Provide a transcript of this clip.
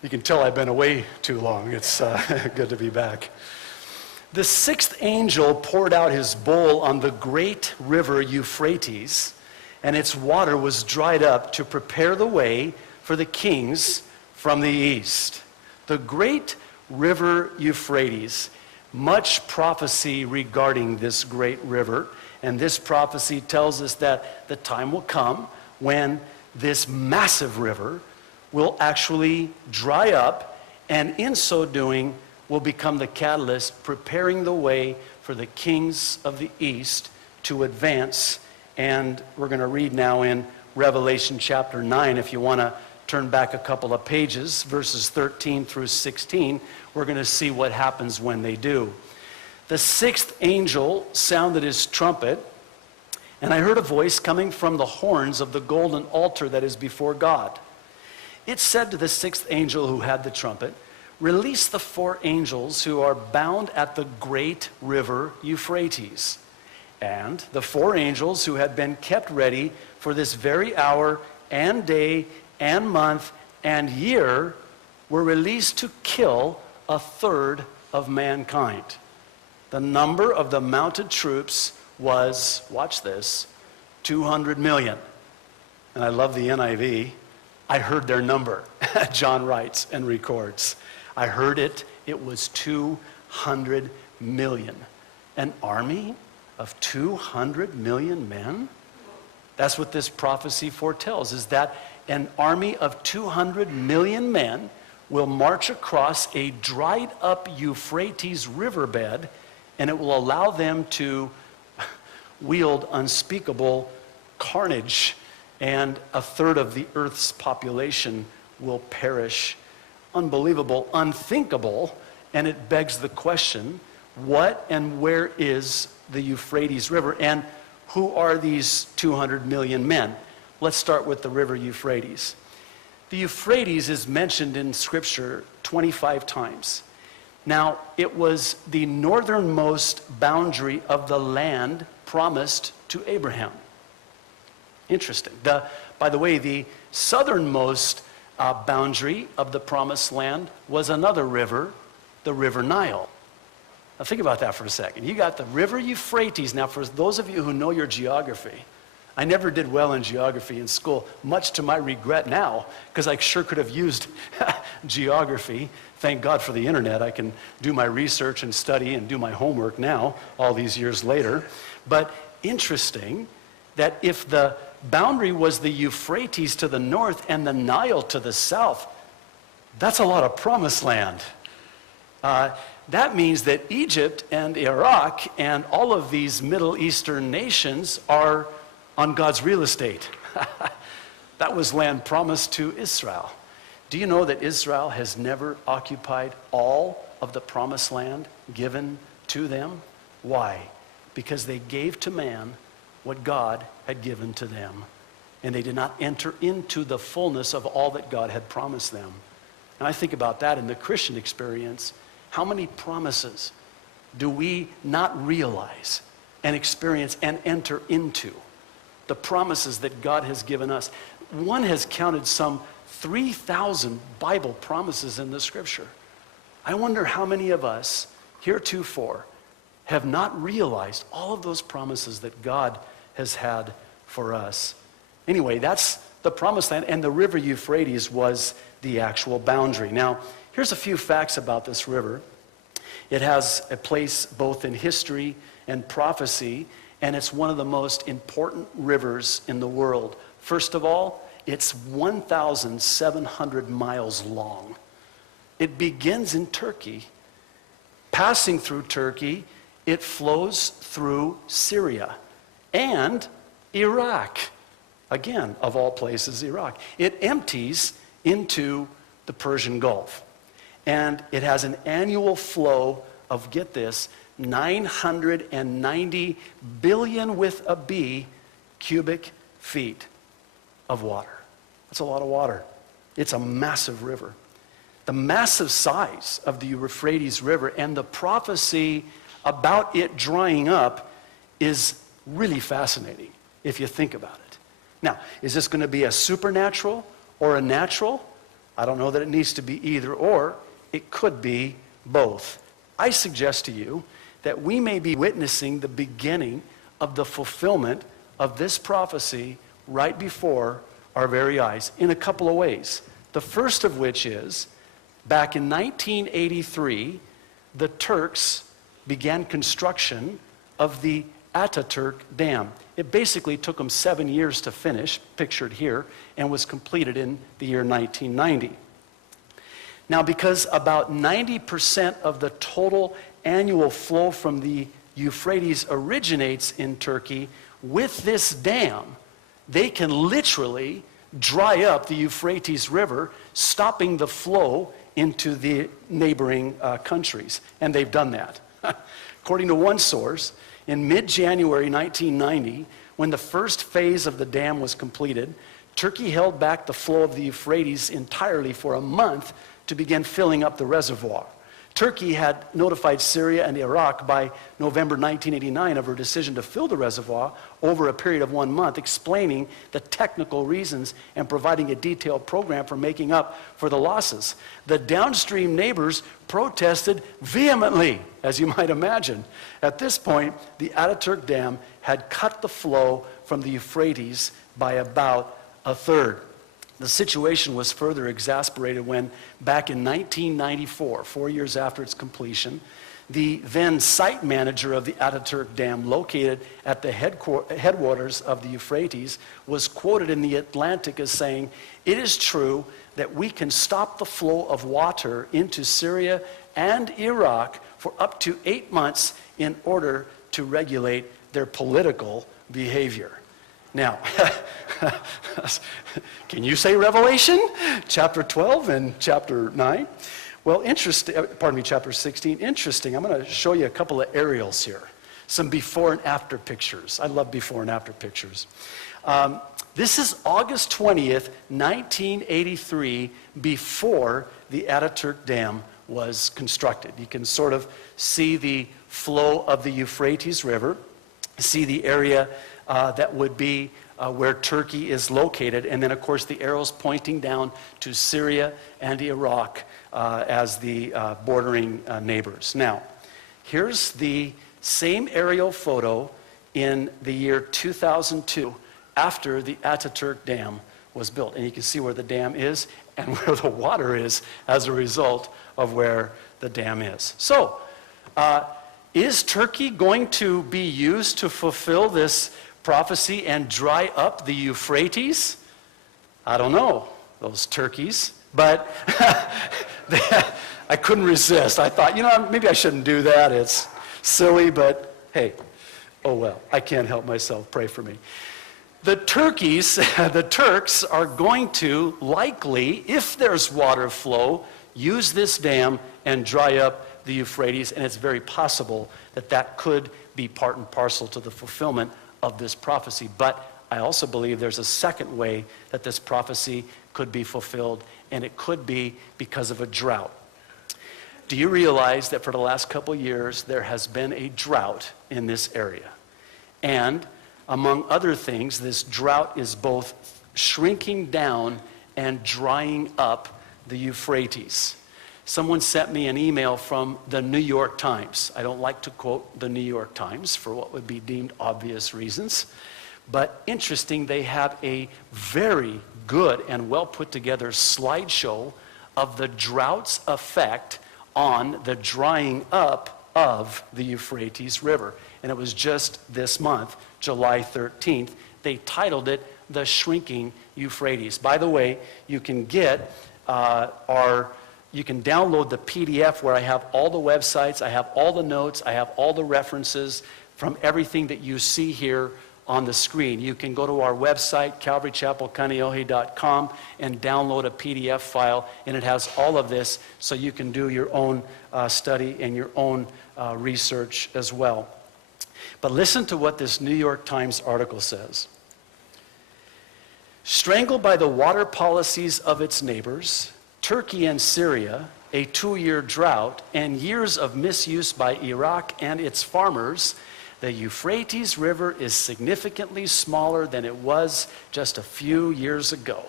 You can tell I've been away too long. It's good to be back. The sixth angel poured out his bowl on the great river Euphrates, and its water was dried up to prepare the way for the kings from the east. The great river Euphrates, much prophecy regarding this great river, and this prophecy tells us that the time will come when this massive river will actually dry up, and in so doing will become the catalyst preparing the way for the kings of the east to advance. And we're going to read now in Revelation chapter 9. If you want to turn back a couple of pages, verses 13 through 16, we're going to see what happens when they do. The sixth angel sounded his trumpet, and I heard a voice coming from the horns of the golden altar that is before God. It said to the sixth angel who had the trumpet, "Release the four angels who are bound at the great river Euphrates." And the four angels who had been kept ready for this very hour and day and month and year were released to kill a third of mankind. The number of the mounted troops was, watch this, 200 million. And I love the NIV. I heard their number, John writes and records. I heard it. It was 200 million. An army of 200 million men? That's what this prophecy foretells, is that an army of 200 million men will march across a dried up Euphrates riverbed, and it will allow them to wield unspeakable carnage, and a third of the earth's population will perish. Unbelievable, unthinkable, and it begs the question, what and where is the Euphrates River, and who are these 200 million men? Let's start with the river Euphrates. The Euphrates is mentioned in Scripture 25 times. Now, it was the northernmost boundary of the land promised to Abraham. Interesting. By the way, the southernmost boundary of the promised land was another river, the river Nile. Now think about that for a second. You got the river Euphrates. Now, for those of you who know your geography, I never did well in geography in school, much to my regret now, because I sure could have used geography. Thank God for the internet. I can do my research and study and do my homework now, all these years later. But interesting that if the boundary was the Euphrates to the north and the Nile to the south, that's a lot of promised land. That means that Egypt and Iraq and all of these Middle Eastern nations are on God's real estate. That was land promised to Israel. Do you know that Israel has never occupied all of the promised land given to them? Why? Because they gave to man what God had given to them, and they did not enter into the fullness of all that God had promised them. And I think about that in the Christian experience. How many promises do we not realize and experience and enter into? The promises that God has given us. One has counted some 3,000 Bible promises in the Scripture. I wonder how many of us heretofore have not realized all of those promises that God has had for us. Anyway, that's the promised land, and the river Euphrates was the actual boundary. Now, here's a few facts about this river. It has a place both in history and prophecy, and it's one of the most important rivers in the world. First of all, it's 1,700 miles long. It begins in Turkey. Passing through Turkey, it flows through Syria and Iraq. Again, of all places, Iraq. It empties into the Persian Gulf. And it has an annual flow of, get this, 990 billion with a B cubic feet of water. That's a lot of water. It's a massive river. The massive size of the Euphrates River and the prophecy about it drying up is really fascinating if you think about it. Now, is this going to be a supernatural or a natural? I don't know that it needs to be either or. It could be both. I suggest to you that we may be witnessing the beginning of the fulfillment of this prophecy right before our very eyes in a couple of ways. The first of which is, back in 1983, the Turks began construction of the Ataturk Dam. It basically took them 7 years to finish, pictured here, and was completed in the year 1990. Now, because about 90% of the total annual flow from the Euphrates originates in Turkey, with this dam, they can literally dry up the Euphrates River, stopping the flow into the neighboring countries. And they've done that. According to one source, in mid-January 1990, when the first phase of the dam was completed, Turkey held back the flow of the Euphrates entirely for a month to begin filling up the reservoir. Turkey had notified Syria and Iraq by November 1989 of her decision to fill the reservoir over a period of 1 month, explaining the technical reasons and providing a detailed program for making up for the losses. The downstream neighbors protested vehemently, as you might imagine. At this point, the Ataturk Dam had cut the flow from the Euphrates by about a third. The situation was further exasperated when, back in 1994, 4 years after its completion, the then site manager of the Ataturk Dam, located at the headwaters of the Euphrates, was quoted in the Atlantic as saying, "It is true that we can stop the flow of water into Syria and Iraq for up to 8 months in order to regulate their political behavior." Now, can you say Revelation? Chapter 12 and chapter 9? Well, chapter 16. Interesting. I'm going to show you a couple of aerials here. Some before and after pictures. I love before and after pictures. This is August 20th, 1983, before the Ataturk Dam was constructed. You can sort of see the flow of the Euphrates River, see the area that would be where Turkey is located, and then of course the arrows pointing down to Syria and Iraq as the bordering neighbors. Now, here's the same aerial photo in the year 2002, after the Ataturk Dam was built. And you can see where the dam is and where the water is as a result of where the dam is. So, is Turkey going to be used to fulfill this prophecy and dry up the Euphrates? I don't know, those turkeys. But I couldn't resist. I thought, maybe I shouldn't do that. It's silly, but hey, oh well, I can't help myself. Pray for me. The Turks are going to likely, if there's water flow, use this dam and dry up the Euphrates, and it's very possible that that could be part and parcel to the fulfillment of this prophecy. But I also believe there's a second way that this prophecy could be fulfilled, and it could be because of a drought. Do you realize that for the last couple of years there has been a drought in this area? And among other things, this drought is both shrinking down and drying up the Euphrates. Someone sent me an email from the New York Times. I don't like to quote the New York Times for what would be deemed obvious reasons. But interesting, they have a very good and well put together slideshow of the drought's effect on the drying up of the Euphrates River. And it was just this month, July 13th. They titled it The Shrinking Euphrates. By the way, you can get you can download the PDF where I have all the websites, I have all the notes, I have all the references from everything that you see here on the screen. You can go to our website, calvarychapelkaneohe.com, and download a PDF file, and it has all of this so you can do your own study and your own research as well. But listen to what this New York Times article says. Strangled by the water policies of its neighbors, Turkey and Syria, a 2-year drought, and years of misuse by Iraq and its farmers, the Euphrates River is significantly smaller than it was just a few years ago.